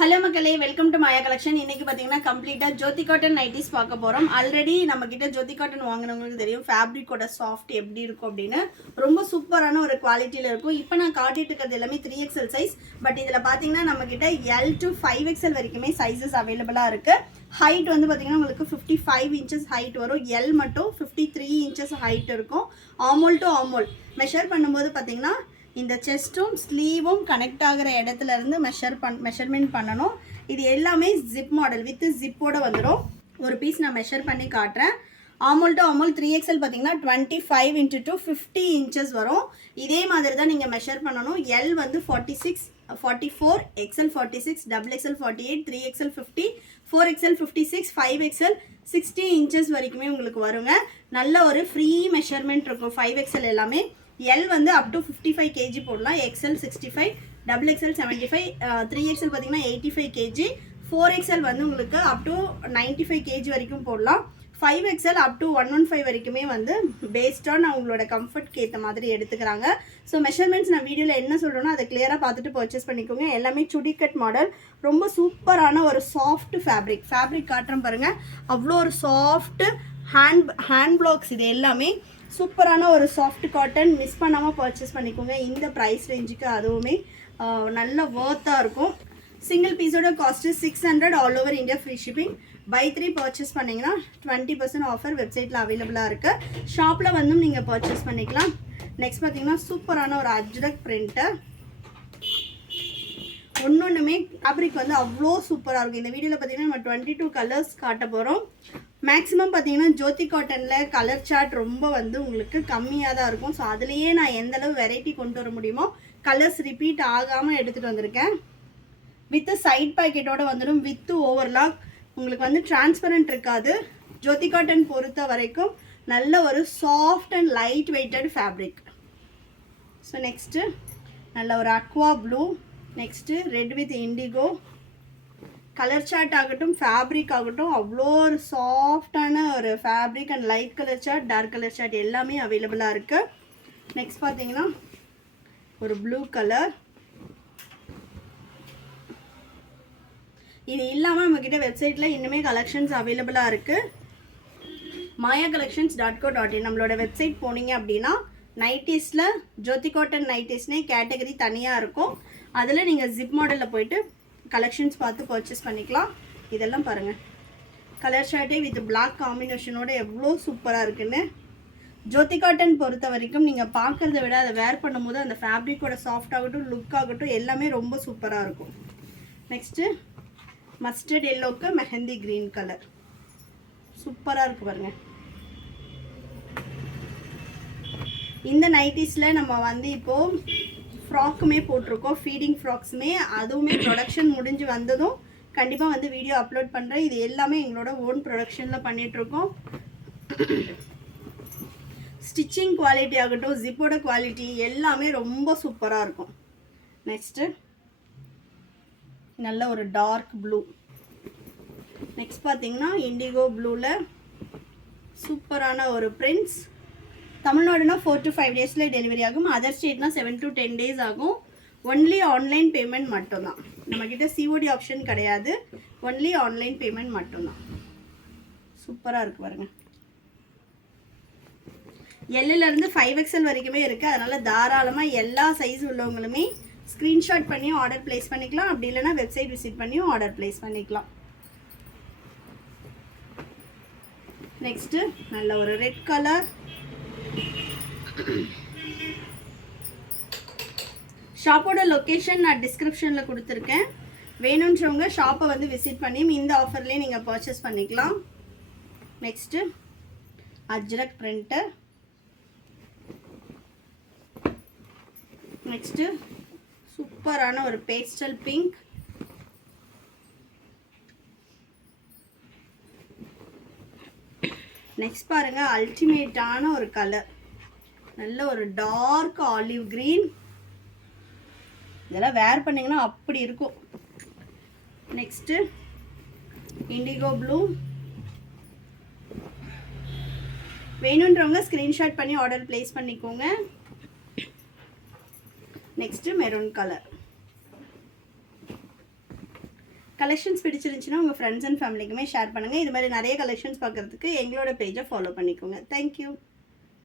Hello மக்களே, welcome to Maya collection. இன்னைக்கு பார்த்தீங்கன்னா கம்ப்ளீட்டாக ஜோதி காட்டன் நைட்டிஸ் பார்க்க போகிறோம். ஆல்ரெடி நம்மக்கிட்ட ஜோதி காட்டன் வாங்கினவங்களுக்கு தெரியும் ஃபேப்ரிக்கோட சாஃப்ட் எப்படி இருக்கும் அப்படின்னு. ரொம்ப சூப்பரான ஒரு குவாலிட்டியில் இருக்கும். இப்போ நான் காட்டிட்டு இருக்கிறது எல்லாமே 3XL சைஸ். பட் இதில் பார்த்தீங்கன்னா நம்மக்கிட்ட L to 5XL வரைக்குமே சைஸஸ் அவைலபிளாக இருக்குது. ஹைட் வந்து பார்த்தீங்கன்னா உங்களுக்கு 55 இன்ச்சஸ் ஹைட் வரும். எல் மட்டும் 53 இன்ச்சஸ் ஹைட் இருக்கும். ஆமோல் டு ஆமோல் மெஷர் பண்ணும்போது பார்த்தீங்கன்னா இந்த செஸ்ட்டும் ஸ்லீவும் கனெக்ட் ஆகிற இடத்துல இருந்து மெஷர்மெண்ட் பண்ணணும். இது எல்லாமே ஜிப் மாடல் வித் ஜிப்போட வந்துடும். ஒரு பீஸ் நான் மெஷர் பண்ணி காட்டுறேன். ஆமோல் டு ஆமோல் 3XL பார்த்தீங்கன்னா 25 into 50 இன்ச்சஸ் வரும். இதே மாதிரி தான் நீங்கள் மெஷர் பண்ணணும். எல் வந்து 46, 44, XL 46, XXL 48, 3XL 50, 4XL 56, 5XL 60 inches வரைக்குமே உங்களுக்கு வருங்க. நல்ல ஒரு ஃப்ரீ மெஷர்மெண்ட் இருக்கும். 5XL எல்லாமே. எல் வந்து அப் டு 55 kg போடலாம். XL 65, XXL 75, 3XL பார்த்தீங்கன்னா 85 kg, 4XL வந்து உங்களுக்கு அப் டு 95 kg வரைக்கும் போடலாம். 5XL அப் டு 115 வரைக்குமே வந்து பேஸ்டான் அவங்களோட கம்ஃபர்ட்க்கு ஏற்ற மாதிரி எடுத்துக்கிறாங்க. ஸோ மெஷர்மெண்ட்ஸ் நான் வீடியோவில் என்ன சொல்கிறேனோ அதை கிளியராக பார்த்துட்டு பர்ச்சேஸ் பண்ணிக்கோங்க. எல்லாமே சுடி கட் மாடல். ரொம்ப சூப்பரான ஒரு சாஃப்ட் ஃபேப்ரிக் காட்டுறேன் பாருங்கள். அவ்வளோ ஒரு சாஃப்ட் ஹேண்ட் பிளாக்ஸ். இது எல்லாமே சூப்பரான ஒரு சாஃப்ட் காட்டன். மிஸ் பண்ணாமல் பர்ச்சேஸ் பண்ணிக்கோங்க. இந்த ப்ரைஸ் ரேஞ்சுக்கு அதுவுமே நல்ல வர்த்தாக இருக்கும். சிங்கிள் பீஸோட cost 600, all over India free shipping. Buy 3 purchase பண்ணிங்கன்னா 20% ஆஃபர் வெப்சைட்டில் அவைலபிளாக இருக்குது. ஷாப்பில் வந்தும் நீங்கள் பர்ச்சேஸ் பண்ணிக்கலாம். நெக்ஸ்ட் பார்த்தீங்கன்னா சூப்பரான ஒரு அஜ்ரக் பிரிண்ட்டு. ஒன்றுமே ஃபேப்ரிக் வந்து அவ்வளோ சூப்பராக இருக்கும். இந்த வீடியோவில் பார்த்தீங்கன்னா நம்ம 22 கலர்ஸ் காட்ட போகிறோம். மேக்ஸிமம் பார்த்தீங்கன்னா ஜோதி காட்டனில் கலர் சார்ட் ரொம்ப வந்து உங்களுக்கு கம்மியாக தான் இருக்கும். ஸோ அதுலேயே நான் எந்தளவு வெரைட்டி கொண்டு வர முடியுமோ கலர்ஸ் ரிப்பீட் ஆகாமல் எடுத்துகிட்டு வந்திருக்கேன். வித்து சைட் பாக்கெட்டோடு வந்துடும். With overlock. உங்களுக்கு வந்து டிரான்ஸ்பரண்ட் இருக்காது. ஜோதி காட்டன் பொறுத்த வரைக்கும் நல்ல ஒரு soft and light weighted fabric. So next நல்ல ஒரு aqua blue. Next red with indigo. Colour chart ஆகட்டும் ஃபேப்ரிக் ஆகட்டும் அவ்வளோ ஒரு சாஃப்டான ஒரு fabric and light colour chart dark colour chart எல்லாமே அவைலபிளாக இருக்குது. நெக்ஸ்ட் பார்த்தீங்கன்னா ஒரு ப்ளூ கலர். இது இல்லாமல் நம்மக்கிட்ட வெப்சைட்டில் இன்னுமே கலெக்ஷன்ஸ் அவைலபிளாக இருக்குது. mayacollections.co.in நம்மளோட வெப்சைட் போனீங்க அப்படின்னா நைட்டிஸில் ஜோதி காட்டன் நைட்டிஸ்னே கேட்டகரி தனியாக இருக்கும். அதில் நீங்கள் ஜிப் மாடலில் போயிட்டு கலெக்ஷன்ஸ் பார்த்து பர்ச்சேஸ் பண்ணிக்கலாம். இதெல்லாம் பாருங்கள். கலர் ஷர்ட்டே வித் பிளாக் காம்பினேஷனோட எவ்வளோ சூப்பராக இருக்குன்னு. ஜோதி காட்டன் பொறுத்த வரைக்கும் நீங்கள் பார்க்குறத விட அதை வேர் பண்ணும்போது அந்த ஃபேப்ரிக்கோட சாஃப்ட் ஆகட்டும் லுக் ஆகட்டும் எல்லாமே ரொம்ப சூப்பராக இருக்கும். நெக்ஸ்ட்டு மஸ்டர்ட் எல்லோவுக்கு மெஹந்தி க்ரீன் கலர் சூப்பராக இருக்குது பாருங்கள். இந்த நைட்டிஸில் நம்ம வந்து இப்போது ஃப்ராக்குமே போட்டிருக்கோம். ஃபீடிங் ஃப்ராக்ஸுமே அதுவுமே ப்ரொடக்ஷன் முடிஞ்சு வந்ததும் கண்டிப்பாக வந்து வீடியோ அப்லோட் பண்ணுறேன். இது எல்லாமே எங்களோட ஓன் ப்ரொடக்ஷனில் பண்ணிகிட்ருக்கோம். ஸ்டிச்சிங் குவாலிட்டி ஆகட்டும் ஜிப்போட குவாலிட்டி எல்லாமே ரொம்ப சூப்பராக இருக்கும். நெக்ஸ்ட்டு நல்ல ஒரு டார்க் ப்ளூ. நெக்ஸ்ட் பார்த்தீங்கன்னா இண்டிகோ ப்ளூவில் சூப்பரான ஒரு பிரிண்ட்ஸ். தமிழ்நாடுனா 4 to 5 டேஸில் டெலிவரி ஆகும். அதர் ஸ்டேட்னா 7 to 10 days ஆகும். ஒன்லி ஆன்லைன் பேமெண்ட் மட்டும்தான். நம்மக்கிட்ட சிஓடி ஆப்ஷன் கிடையாது. ஒன்லி ஆன்லைன் பேமெண்ட் மட்டும்தான். சூப்பராக இருக்குது பாருங்கள். எல்லிலேருந்து 5XL வரைக்குமே இருக்குது. அதனால் தாராளமாக எல்லா சைஸ் உள்ளவங்களுமே ஸ்க்ரீன்ஷாட் பண்ணியும் ஆர்டர் ப்ளேஸ் பண்ணிக்கலாம். அப்படி இல்லைனா வெப்சைட் விசிட் பண்ணியும் ஆர்டர் ப்ளேஸ் பண்ணிக்கலாம். நெக்ஸ்ட்டு நல்ல ஒரு ரெட் கலர். ஷாப்போட லொக்கேஷன் நான் டிஸ்கிரிப்ஷனில் கொடுத்துருக்கேன். வேணுன்றவங்க ஷாப்பை வந்து விசிட் பண்ணி இந்த ஆஃபர்லேயே நீங்கள் பர்ச்சேஸ் பண்ணிக்கலாம். Next Ajrakh print. நெக்ஸ்ட்டு சூப்பரான ஒரு பேஸ்டல் பிங்க். நெக்ஸ்ட் பாருங்கள் அல்டிமேட்டான ஒரு கலர். நல்ல ஒரு டார்க் ஆலிவ் க்ரீன். இதெல்லாம் வேர் பண்ணிங்கன்னா அப்படி இருக்கும். Next indigo blue. வேணுன்றவங்க ஸ்க்ரீன்ஷாட் பண்ணி ஆர்டர் ப்ளேஸ் பண்ணிக்கோங்க. Next maroon colour. கலெக்ஷன்ஸ் பிடிச்சிருந்துச்சுன்னா உங்கள் ஃப்ரெண்ட்ஸ் அண்ட் ஃபேமிலிக்குமே ஷேர் பண்ணுங்கள். இது மாதிரி நிறைய கலெக்ஷன்ஸ் பார்க்குறதுக்கு எங்களோட பேஜை ஃபாலோ பண்ணிக்கோங்க. தேங்க்யூ.